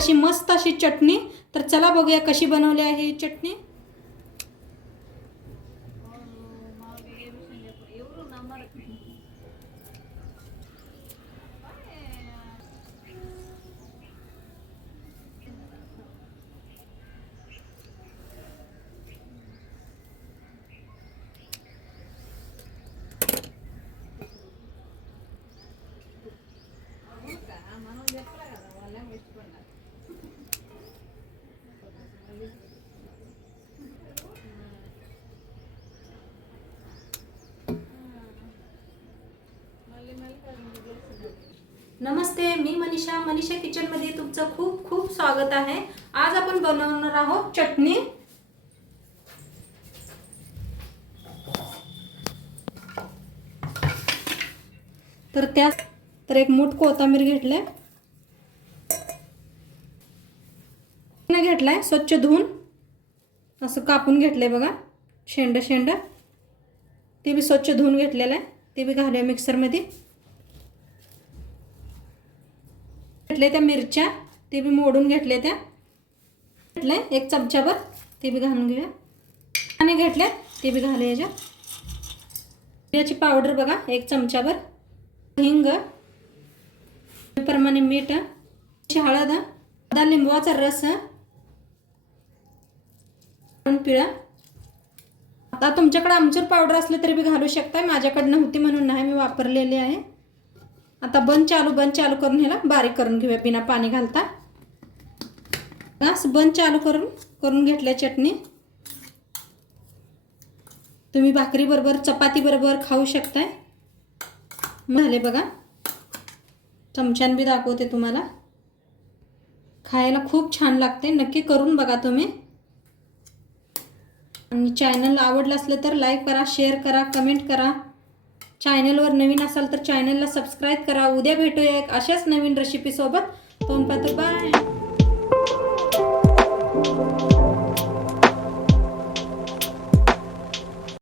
अशी मस्त अशी चटणी. तर चला बघूया कशी बनवली आहे ही चटणी. మనం नमस्ते मी मनीषा. मनीषा किचनमध्ये तुमचं खूप खूप स्वागत आहे. आज आपण बनवणार आहोत चटणी. तर त्या तर एक मूठ कोथांबीर घेतले घेतलाय स्वच्छ धुवून. असं कापून घेतलंय बघा. शेंड शेंड. ते बी स्वच्छ धुवून घेतलेलं आहे. ते बी घालूया मिक्सरमध्ये घेतले त्या मिरच्या ते बी मोडून घेतले त्या. घेतले एक चमच्याभर ते बी घालून घेऊया. आणि घेतले ते बी घालूया याच्या याची पावडर बघा एक चमच्याभर हिंग प्रमाणे मीठ हळद आधा लिंबवाचा रस पिळा आता तुमच्याकडे आमचूर पावडर असले तरी बी घालू शकताय माझ्याकडे नव्हती म्हणून नाही मी वापरलेली आहे. आता बंद चालू बंद चालू करून ह्याला बारीक करून घेऊया. बिना पाणी घालता. असं बंद चालू करून करून घेतल्या चटणी. तुम्ही भाकरीबरोबर चपातीबरोबर खाऊ शकताय. झाले बघा. चमच्यान बी दाखवते तुम्हाला. खायला खूप छान लागते. नक्की करून बघा तुम्ही. आणि चॅनल आवडलं असलं तर लाईक करा शेअर करा कमेंट करा. चॅनलवर नवीन असाल तर चॅनलला सबस्क्राईब करा. उद्या भेटूया एक अशाच नवीन रेसिपीसोबत तोंड पाहतो. बाय